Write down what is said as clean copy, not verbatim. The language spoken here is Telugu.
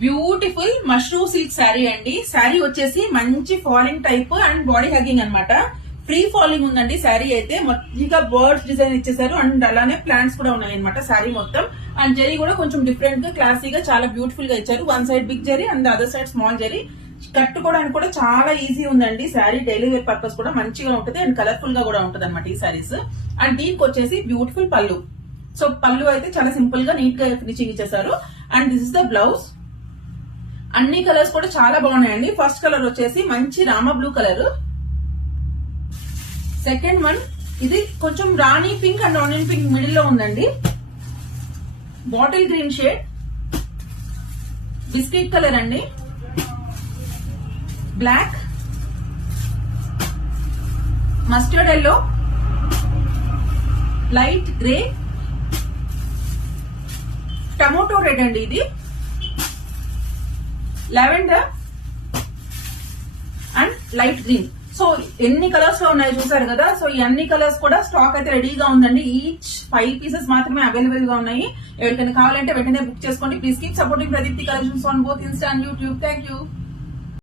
బ్యూటిఫుల్ మష్రూమ్ సిల్క్ శారీ అండి. శారీ వచ్చేసి మంచి falling type and body hugging అన్నమాట. ఫ్రీ ఫాలింగ్ ఉందండి శారీ అయితే. మంచిగా బర్డ్స్ డిజైన్ ఇచ్చేసారు అండ్ అలానే ప్లాంట్స్ కూడా ఉన్నాయి అనమాట శారీ మొత్తం. అండ్ జరీ కూడా కొంచెం డిఫరెంట్ గా క్లాసీగా చాలా బ్యూటిఫుల్ గా ఇచ్చారు. One side big zari and other side small zari. కట్టుకోవడానికి కూడా చాలా ఈజీ ఉందండి శారీ. డైలీ వేర్ పర్పస్ కూడా మంచిగా ఉంటుంది అండ్ కలర్ఫుల్ గా కూడా ఉంటుంది అనమాట ఈ శారీస్. అండ్ దీనికి వచ్చేసి బ్యూటిఫుల్ పళ్ళు. సో పళ్ళు అయితే చాలా సింపుల్ గా నీట్ గా ఫినిషింగ్ ఇచ్చేసారు. And this is the blouse. అన్ని కలర్స్ కూడా చాలా బాగున్నాయండి. ఫస్ట్ కలర్ వచ్చేసి మంచి Rama blue colour. Second one ఇది కొంచెం Rani pink and onion pink middle లో ఉందండి. Bottle green shade, biscuit colour అండి, black, mustard yellow, light grey, tomato red అండి ఇది, lavender and light green. So ఎన్ని కలర్స్ లో ఉన్నాయో చూసారు కదా. సో ఈ అన్ని కలర్స్ కూడా స్టాక్ అయితే రెడీగా ఉందండి. ఈచ్ 5 పీసెస్ మాత్రమే అవైలబుల్ గా ఉన్నాయి. ఎవరికైనా కావాలంటే వెంటనే బుక్ చేసుకోండి. Please keep supporting Pradeepti collections on both Insta and YouTube. Thank you.